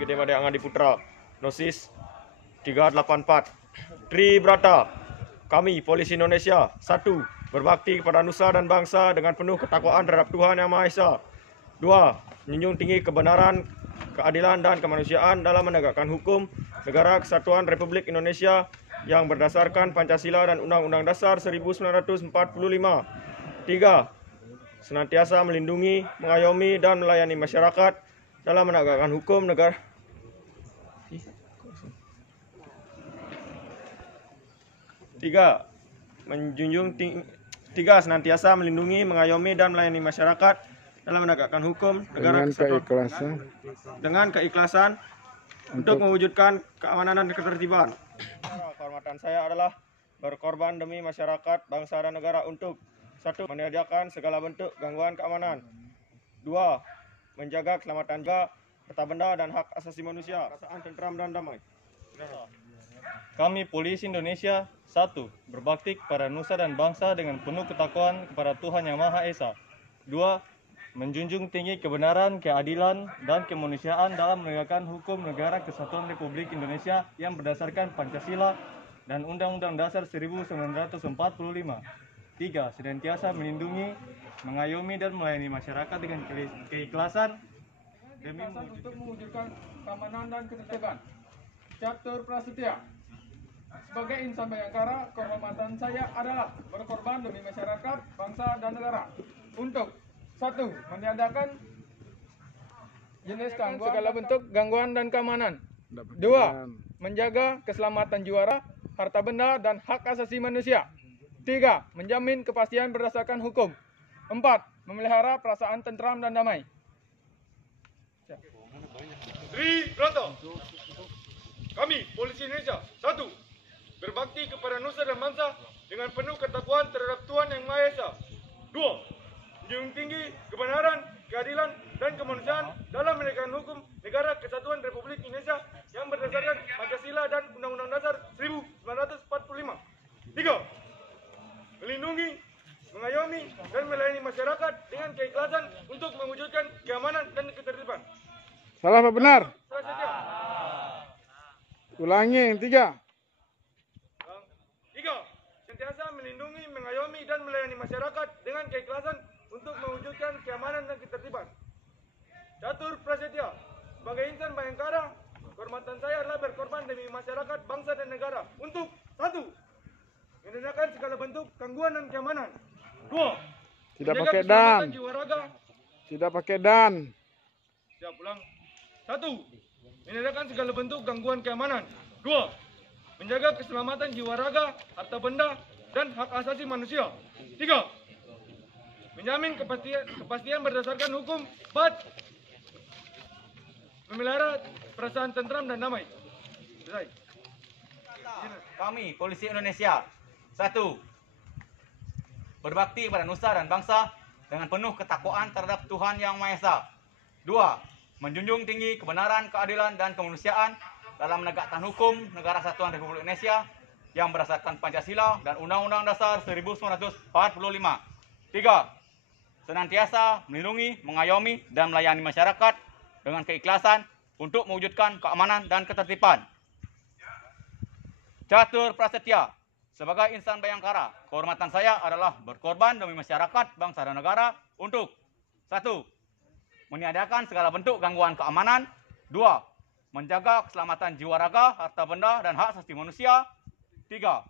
Igede Madya Angadi Putra, Nosis 384. Tri Brata, kami Polisi Indonesia, 1. Berbakti kepada nusa dan bangsa dengan penuh ketakwaan terhadap Tuhan Yang Maha Esa. 2. Menjunjung tinggi kebenaran, keadilan dan kemanusiaan dalam menegakkan hukum negara Kesatuan Republik Indonesia yang berdasarkan Pancasila dan Undang-Undang Dasar 1945. 3. Senantiasa melindungi, mengayomi, dan melayani masyarakat dalam menegakkan hukum negara. 3. Senantiasa melindungi, mengayomi, dan melayani masyarakat dalam menegakkan hukum negara dengan keikhlasan untuk mewujudkan keamanan dan ketertiban. Kehormatan saya adalah berkorban demi masyarakat, bangsa, dan negara untuk 1. Menyediakan segala bentuk gangguan keamanan. 2. Menjaga keselamatan juga, harta benda, dan hak asasi manusia, perasaan tentram dan damai. Kami Polisi Indonesia, 1. Berbakti kepada nusa dan bangsa dengan penuh ketakwaan kepada Tuhan Yang Maha Esa. 2. Menjunjung tinggi kebenaran, keadilan, dan kemanusiaan dalam menegakkan hukum negara Kesatuan Republik Indonesia yang berdasarkan Pancasila dan Undang-Undang Dasar 1945. 3. Senantiasa melindungi, mengayomi, dan melayani masyarakat dengan keikhlasan demi untuk mewujudkan keamanan dan ketertiban. Catur Prasetya, sebagai insan Bayangkara, kehormatan saya adalah berkorban demi masyarakat, bangsa, dan negara untuk 1. Meniadakan jenis gangguan, segala bentuk gangguan dan keamanan. 2. Menjaga keselamatan jiwa, harta benda, dan hak asasi manusia. 3. Menjamin kepastian berdasarkan hukum. 4. Memelihara perasaan tentram dan damai. Tri Brata, kami Polisi Indonesia, 1. Berbakti kepada nusa dan bangsa dengan penuh ketakwaan terhadap Tuhan Yang Maha Esa. 2. Menjunjung tinggi kebenaran, keadilan, dan kemanusiaan dalam menegakkan hukum negara Kesatuan Republik Indonesia yang berdasarkan Pancasila dan Undang-Undang Dasar 1945. 3. Melindungi, mengayomi, dan melayani masyarakat dengan keikhlasan untuk mewujudkan keamanan dan ketertiban. Salah apa benar? Prasetya. Ulangi, 3. 3. Sentiasa melindungi, mengayomi, dan melayani masyarakat dengan keikhlasan untuk mewujudkan keamanan dan ketertiban. Catur Prasetya, sebagai insan Bayangkara, kehormatan saya adalah berkorban demi masyarakat, bangsa, dan negara untuk 1. Menegakkan segala bentuk gangguan dan keamanan. 2. Tidak menjaga pakai keselamatan dan. jiwa raga. Tidak pakai dan. Siap, ulang. 1. Menegakkan segala bentuk gangguan keamanan. 2. Menjaga keselamatan jiwa raga, harta benda, dan hak asasi manusia. 3. Menjamin kepastian berdasarkan hukum. 4. Memelihara perasaan tentram dan damai. Selesai. Kami Polisi Indonesia, 1. Berbakti kepada nusa dan bangsa dengan penuh ketakwaan terhadap Tuhan Yang Maha Esa. 2. Menjunjung tinggi kebenaran, keadilan, dan kemanusiaan dalam menegakkan hukum Negara Kesatuan Republik Indonesia yang berdasarkan Pancasila dan Undang-Undang Dasar 1945. 3. Senantiasa melindungi, mengayomi, dan melayani masyarakat dengan keikhlasan untuk mewujudkan keamanan dan ketertiban. Catur Prasetya, sebagai insan Bayangkara, kehormatan saya adalah berkorban demi masyarakat, bangsa, dan negara untuk 1. Meniadakan segala bentuk gangguan keamanan. 2. Menjaga keselamatan jiwa raga, harta benda, dan hak asasi manusia. 3.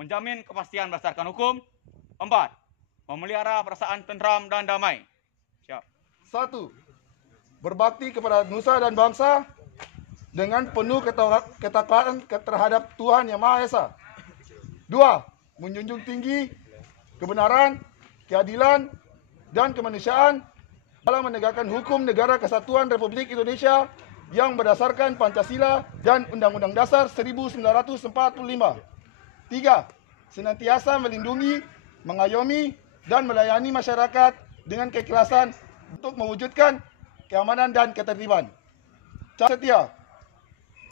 Menjamin kepastian berdasarkan hukum. 4. Memelihara perasaan tentram dan damai. Siap. 1. Berbakti kepada nusa dan bangsa dengan penuh ketakwaan terhadap Tuhan Yang Maha Esa. 2. Menjunjung tinggi kebenaran, keadilan, dan kemanusiaan dalam menegakkan hukum Negara Kesatuan Republik Indonesia yang berdasarkan Pancasila dan Undang-Undang Dasar 1945. 3. Senantiasa melindungi, mengayomi, dan melayani masyarakat dengan keikhlasan untuk mewujudkan keamanan dan ketertiban. Setia,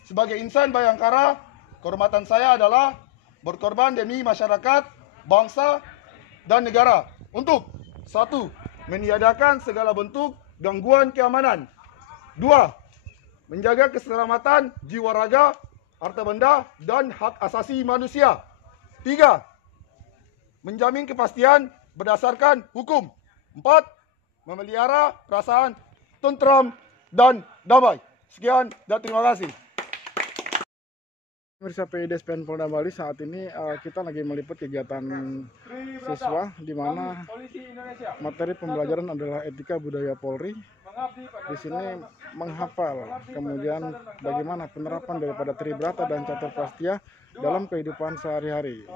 sebagai insan Bayangkara, kehormatan saya adalah berkorban demi masyarakat, bangsa, dan negara untuk 1. Meniadakan segala bentuk gangguan keamanan. 2. Menjaga keselamatan jiwa raga, harta benda, dan hak asasi manusia. 3. Menjamin kepastian berdasarkan hukum. 4. Memelihara perasaan tentram dan damai. Sekian dan terima kasih. Pemirsa PIDS PN Polda Bali, saat ini kita lagi meliput kegiatan siswa di mana materi pembelajaran adalah etika budaya Polri. Di sini menghafal, kemudian bagaimana penerapan daripada Tribrata dan Catur Prastya dalam kehidupan sehari-hari.